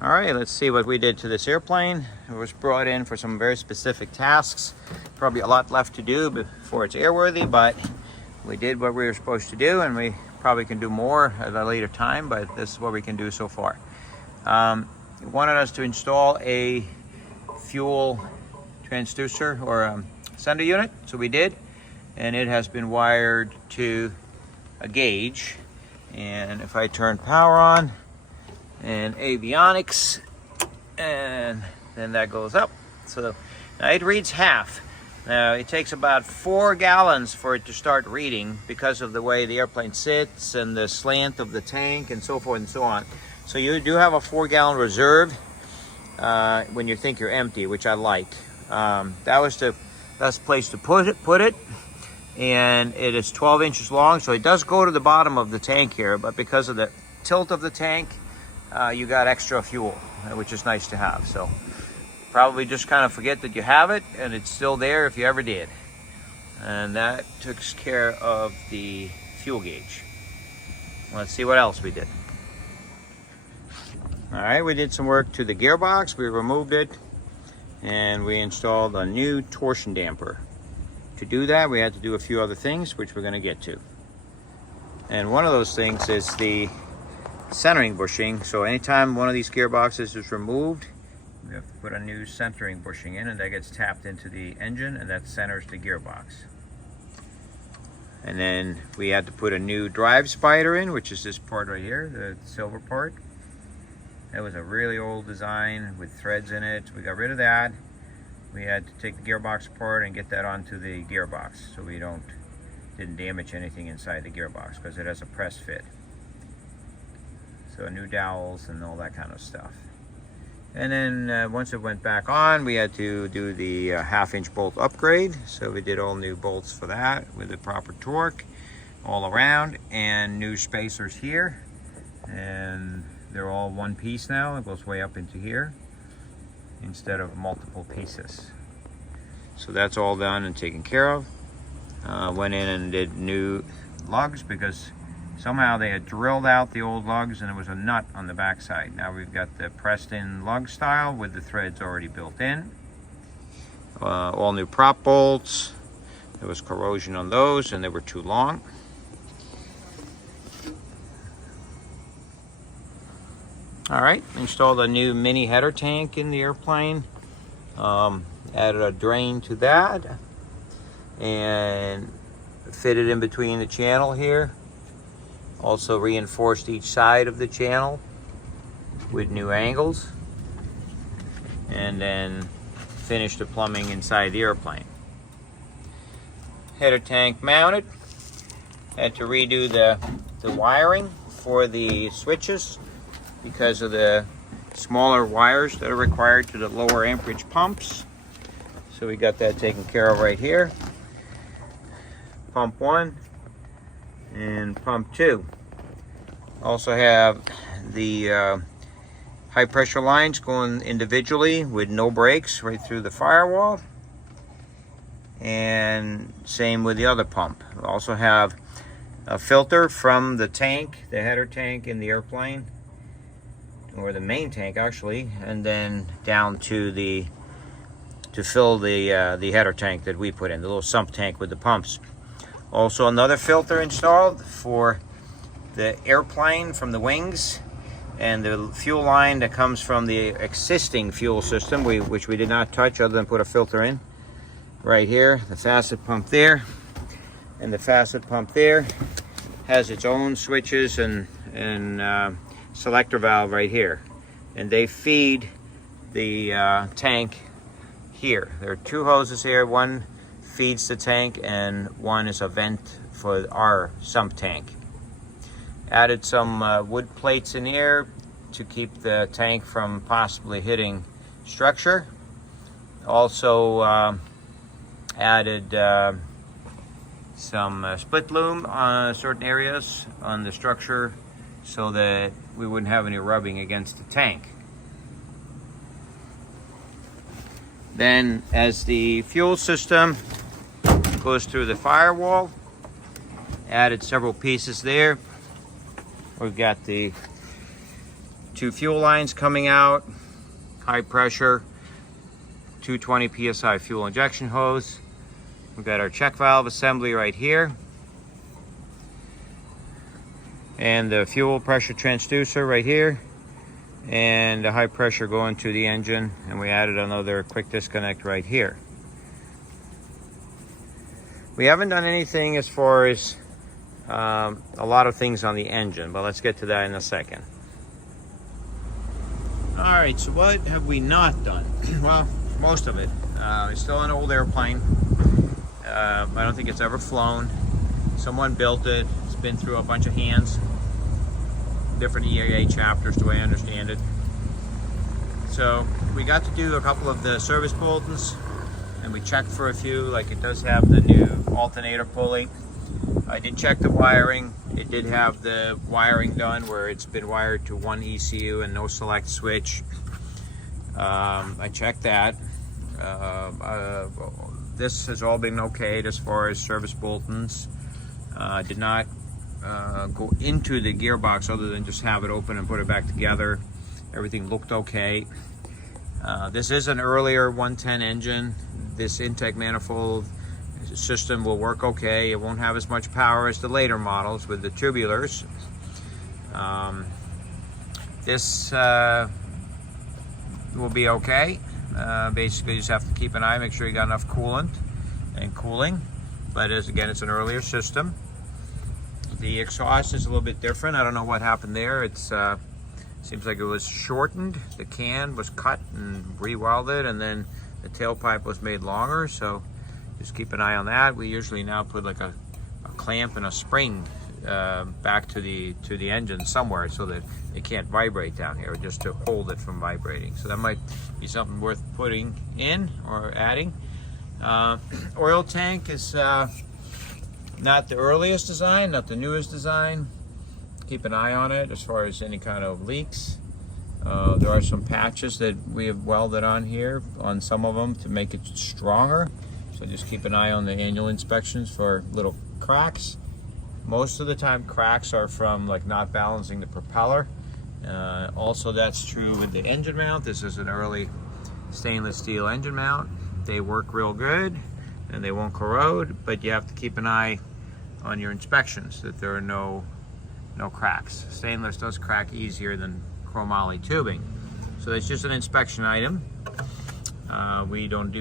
All right, let's see what we did to this airplane. It was brought in for some very specific tasks. Probably a lot left to do before it's airworthy, but we did what we were supposed to do, and we probably can do more at a later time, but this is what we can do so far. It wanted us to install a fuel transducer or sender unit, so we did, and it has been wired to a gauge. And if I turn power on and avionics, and then that goes up. So now it reads half. Now it takes about 4 gallons for it to start reading because of the way the airplane sits and the slant of the tank and so forth and so on. So you do have a 4-gallon reserve when you think you're empty, which I like. That was the best place to put it. And it is 12 inches long, so it does go to the bottom of the tank here, but because of the tilt of the tank, you got extra fuel, which is nice to have. So probably just kind of forget that you have it, and it's still there if you ever did. And that takes care of the fuel gauge. Let's see what else we did. All right, we did some work to the gearbox. We removed it, and we installed a new torsion damper. To do that, we had to do a few other things, which we're going to get to. And one of those things is the centering bushing. So anytime one of these gearboxes is removed, we have to put a new centering bushing in, and that gets tapped into the engine, and that centers the gearbox. And then we had to put a new drive spider in, which is this part right here, the silver part. That was a really old design with threads in it. We got rid of that. We had to take the gearbox apart and get that onto the gearbox so we didn't damage anything inside the gearbox, because it has a press fit. So new dowels and all that kind of stuff. And then once it went back on, we had to do the 1/2-inch bolt upgrade. So we did all new bolts for that with the proper torque all around, and new spacers here. And they're all one piece now. It goes way up into here instead of multiple pieces. So that's all done and taken care of. Went in and did new lugs because somehow they had drilled out the old lugs and there was a nut on the back side. Now we've got the pressed in lug style with the threads already built in. All new prop bolts. There was corrosion on those and they were too long. All right, installed a new mini header tank in the airplane. Added a drain to that and fitted in between the channel here. Also reinforced each side of the channel with new angles, and then finished the plumbing inside the airplane. Header tank mounted. Had to redo the wiring for the switches because of the smaller wires that are required to the lower amperage pumps. So we got that taken care of right here. Pump 1 and pump 2. Also have the high pressure lines going individually with no breaks right through the firewall. And same with the other pump. We also have a filter from the tank, the header tank in the airplane, or the main tank actually, and then down to fill the header tank that we put in, the little sump tank with the pumps. Also another filter installed for the airplane from the wings, and the fuel line that comes from the existing fuel system, which we did not touch other than put a filter in. Right here, the facet pump there, and the facet pump there has its own switches and selector valve right here, and they feed the tank here. There are 2 hoses here. One feeds the tank and one is a vent for our sump tank. Added some wood plates in here to keep the tank from possibly hitting structure. Also added some split loom on certain areas on the structure so that we wouldn't have any rubbing against the tank. Then as the fuel system goes through the firewall, added several pieces there. We've got the 2 fuel lines coming out, high pressure, 220 psi fuel injection hose. We've got our check valve assembly right here, and the fuel pressure transducer right here, and the high pressure going to the engine, and we added another quick disconnect right here. We haven't done anything as far as a lot of things on the engine, but let's get to that in a second. All right, so what have we not done? Well, most of it. It's still an old airplane. I don't think it's ever flown. Someone built it. It's been through a bunch of hands, different EAA chapters, the way I understand it. So we got to do a couple of the service bulletins, and we checked for a few. Like, it does have the new alternator pulley. I did check the wiring. It did have the wiring done where it's been wired to one ECU and no select switch. I checked that. This has all been okay as far as service bulletins. Did not go into the gearbox other than just have it open and put it back together. Everything looked okay. This is an earlier 110 engine. This intake manifold system will work okay. It won't have as much power as the later models with the tubulars. This will be okay. Basically, you just have to keep an eye, make sure you got enough coolant and cooling. But again, it's an earlier system. The exhaust is a little bit different. I don't know what happened there. It's seems like it was shortened. The can was cut and re-welded, and then the tailpipe was made longer. So just keep an eye on that. We usually now put like a clamp and a spring back to the engine somewhere so that it can't vibrate down here, just to hold it from vibrating. So that might be something worth putting in or adding. Oil tank is not the earliest design, not the newest design. Keep an eye on it as far as any kind of leaks. There are some patches that we have welded on here on some of them to make it stronger. So just keep an eye on the annual inspections for little cracks. Most of the time cracks are from like not balancing the propeller. Also, that's true with the engine mount. This is an early stainless steel engine mount. They work real good and they won't corrode, but you have to keep an eye on your inspections that there are no cracks. Stainless does crack easier than chromoly tubing. So it's just an inspection item. We don't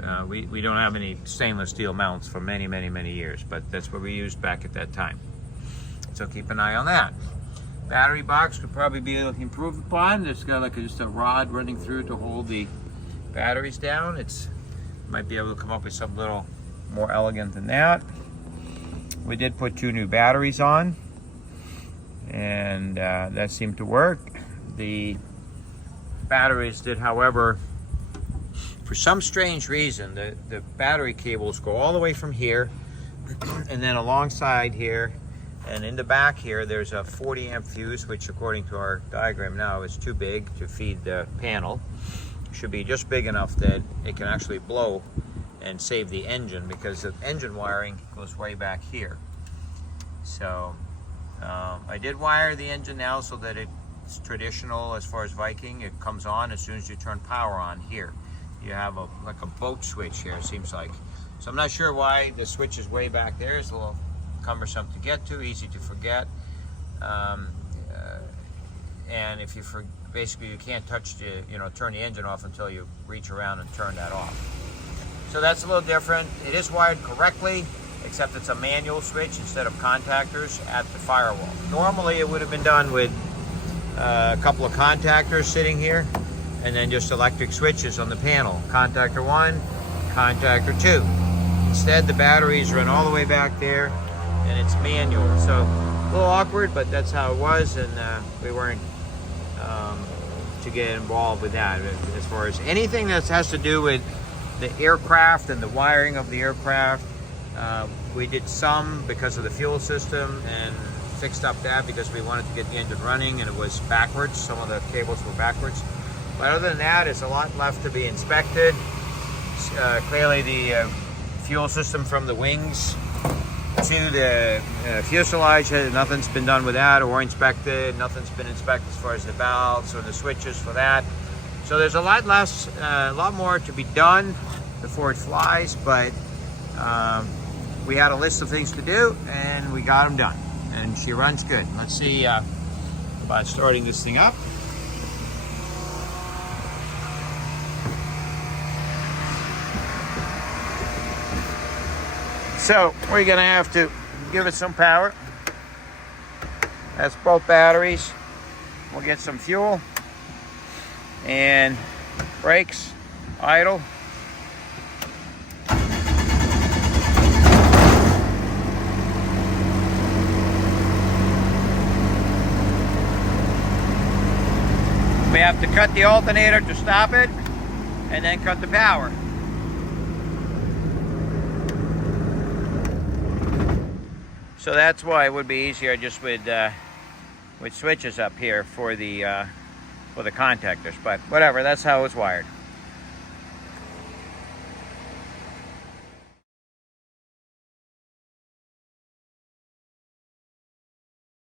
have any stainless steel mounts for many years, but that's what we used back at that time. So keep an eye on that. Battery box could probably be improved upon. There's got like just a rod running through to hold the batteries down. Might be able to come up with something a little more elegant than that. We did put 2 new batteries on, and that seemed to work. The batteries did, however, for some strange reason, the battery cables go all the way from here, and then alongside here, and in the back here, there's a 40 amp fuse, which according to our diagram now is too big to feed the panel. Should be just big enough that it can actually blow and save the engine, because the engine wiring goes way back here. So I did wire the engine now so that it's traditional as far as Viking. It comes on as soon as you turn power on here. You have like a boat switch here, it seems like. So I'm not sure why the switch is way back there. It's a little cumbersome to get to, easy to forget. And if you basically you can't touch turn the engine off until you reach around and turn that off. So that's a little different. It is wired correctly, except it's a manual switch instead of contactors at the firewall. Normally it would have been done with a couple of contactors sitting here, and then just electric switches on the panel. Contactor 1, contactor 2. Instead, the batteries run all the way back there, and it's manual. So a little awkward, but that's how it was, and we weren't to get involved with that. As far as anything that has to do with the aircraft and the wiring of the aircraft, we did some because of the fuel system and fixed up that because we wanted to get the engine running, and it was backwards. Some of the cables were backwards. But other than that, it's a lot left to be inspected. Clearly the fuel system from the wings to the fuselage. Nothing's been done with that or inspected. Nothing's been inspected as far as the valves or the switches for that. So there's a lot more to be done before it flies, but we had a list of things to do and we got them done. And she runs good. Let's see about starting this thing up. So we're gonna have to give it some power. That's both batteries. We'll get some fuel and brakes, idle. We have to cut the alternator to stop it and then cut the power. So that's why it would be easier just with switches up here for the contactors. But whatever, that's how it's wired.